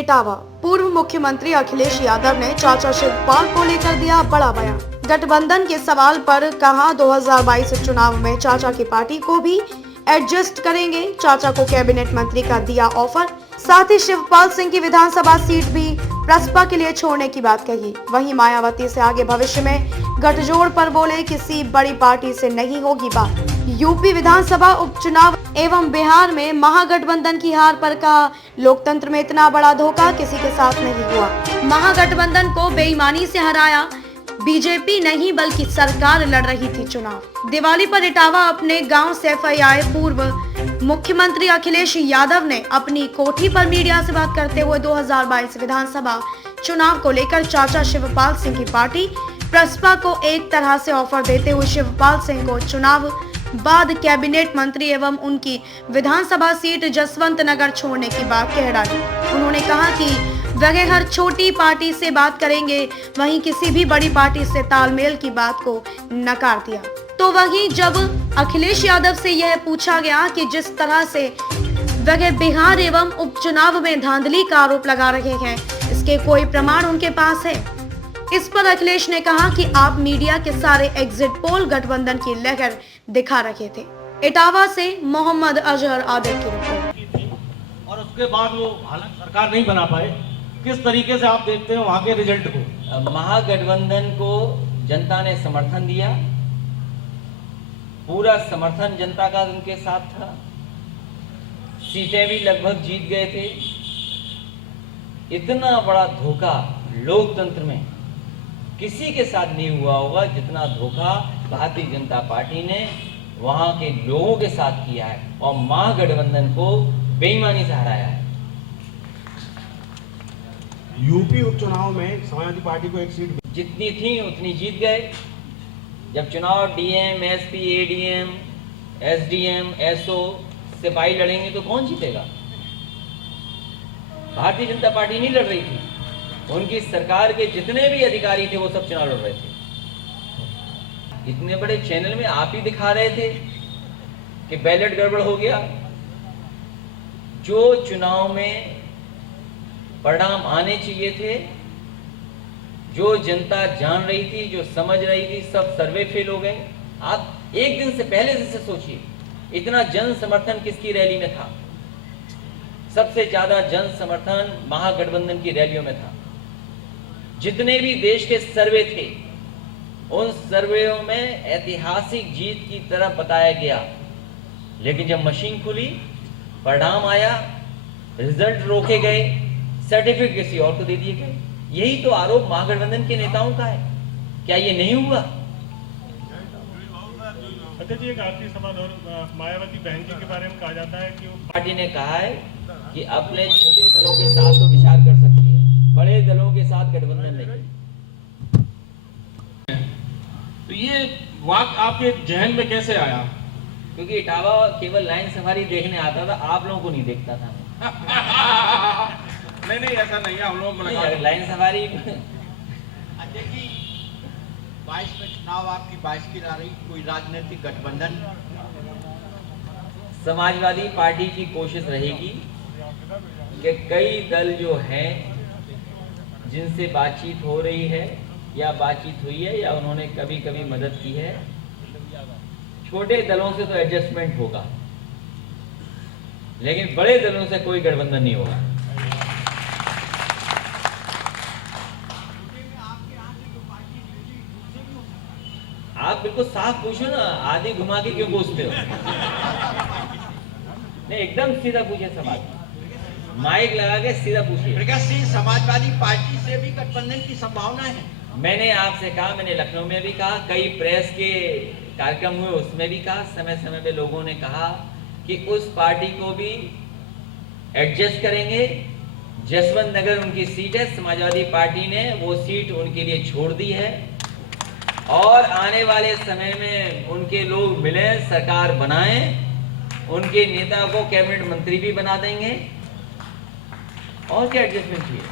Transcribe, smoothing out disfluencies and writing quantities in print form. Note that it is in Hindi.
इटावा पूर्व मुख्यमंत्री अखिलेश यादव ने चाचा शिवपाल को लेकर दिया बड़ा बयान। गठबंधन के सवाल पर कहा 2022 चुनाव में चाचा की पार्टी को भी एडजस्ट करेंगे। चाचा को कैबिनेट मंत्री का दिया ऑफर। साथ ही शिवपाल सिंह की विधानसभा सीट भी प्रसपा के लिए छोड़ने की बात कही। वहीं मायावती से आगे भविष्य में गठजोड़ पर बोले किसी बड़ी पार्टी से नहीं होगी बात। यूपी विधानसभा उपचुनाव एवं बिहार में महागठबंधन की हार पर कहा लोकतंत्र में इतना बड़ा धोखा किसी के साथ नहीं हुआ। महागठबंधन को बेईमानी से हराया बीजेपी नहीं बल्कि सरकार लड़ रही थी चुनाव। दिवाली पर इटावा अपने गांव सैफई आए पूर्व मुख्यमंत्री अखिलेश यादव ने अपनी कोठी पर मीडिया से बात करते हुए 2022 विधानसभा चुनाव को लेकर चाचा शिवपाल सिंह की पार्टी प्रसपा को एक तरह से ऑफर देते हुए शिवपाल सिंह को चुनाव बाद कैबिनेट मंत्री एवं उनकी विधानसभा सीट जसवंत नगर छोड़ने की बात कह डाली। उन्होंने कहा कि वह हर छोटी पार्टी से बात करेंगे, वहीं किसी भी बड़ी पार्टी से तालमेल की बात को नकार दिया। तो वहीं जब अखिलेश यादव से यह पूछा गया कि जिस तरह से वह बिहार एवं उपचुनाव में धांधली का आरोप लगा रहे हैं, इसके कोई प्रमाण उनके पास है? इस पर अखिलेश ने कहा कि आप मीडिया के सारे एग्जिट पोल गठबंधन की लहर दिखा रहे थे। इटावा से मोहम्मद अजहर आदिल की रिपोर्ट। और उसके बाद वो हालांकि सरकार नहीं बना पाए, किस तरीके से आप देखते हैं वहां के रिजल्ट को? महागठबंधन को जनता ने समर्थन दिया, पूरा समर्थन जनता का उनके साथ था, सीटें भी लगभग जीत गए थे। इतना बड़ा धोखा लोकतंत्र में किसी के साथ नहीं हुआ होगा जितना धोखा भारतीय जनता पार्टी ने वहां के लोगों के साथ किया है और महागठबंधन को बेईमानी से हराया है। यूपी उपचुनाव में समाजवादी पार्टी को एक सीट जितनी थी उतनी जीत गए। जब चुनाव DM, SP, ADM, SDM, SO सिपाही लड़ेंगे तो कौन जीतेगा? भारतीय जनता पार्टी नहीं लड़ रही थी, उनकी सरकार के जितने भी अधिकारी थे वो सब चुनाव लड़ रहे थे। इतने बड़े चैनल में आप ही दिखा रहे थे कि बैलेट गड़बड़ हो गया। जो चुनाव में परिणाम आने चाहिए थे, जो जनता जान रही थी, जो समझ रही थी, सब सर्वे फेल हो गए। आप एक दिन से पहले से सोचिए, इतना जन समर्थन किसकी रैली में था? सबसे ज्यादा जन समर्थन महागठबंधन की रैलियों में था। जितने भी देश के सर्वे थे, उन सर्वेयों में ऐतिहासिक जीत की तरह बताया गया, लेकिन जब मशीन खुली, परिणाम आया, रिजल्ट रोके गए, सर्टिफिकेट किसी और को दे दिए गए। यही तो आरोप महागठबंधन के नेताओं का है। क्या ये नहीं हुआ? जी, एक आखिरी सवाल और मायावती बहन जी के बारे में कहा जाता है कि पार्टी ने कहा है कि अपने छोटे दलों के साथ तो विचार कर सकती है, बड़े दलों के साथ गठबंधन नहीं। तो ये वाक आपके जहन में कैसे आया? क्योंकि इटावा केवल लाइन सफारी देखने आता था, आप लोगों को नहीं देखता था। नहीं ऐसा नहीं है, हम लोग लाइन सफारी। देखिए 22 में चुनाव आपकी 22 की आ रही, कोई राजनीतिक गठबंधन? समाजवादी पार्टी की कोशिश रहेगी कि कई दल जो हैं जिनसे बातचीत हो रही है या बातचीत हुई है या उन्होंने कभी कभी मदद की है, छोटे दलों से तो एडजस्टमेंट होगा, लेकिन बड़े दलों से कोई गठबंधन नहीं होगा। आप बिल्कुल साफ पूछो ना, आधी घुमा के क्यों पूछते हो? नहीं, एकदम सीधा पूछे सवाल, माइक लगा के सीधा पूछिए। प्रकाश सिंह, समाजवादी पार्टी से भी गठबंधन की संभावना है? मैंने आपसे कहा, मैंने लखनऊ में भी कहा, कई प्रेस के कार्यक्रम हुए उसमें भी कहा, समय समय पे लोगों ने कहा कि उस पार्टी को भी एडजस्ट करेंगे। जसवंत नगर उनकी सीट है, समाजवादी पार्टी ने वो सीट उनके लिए छोड़ दी है और आने वाले समय में उनके लोग मिले, सरकार बनाएं, उनके नेता को कैबिनेट मंत्री भी बना देंगे। और क्या एडजस्टमेंट चाहिए?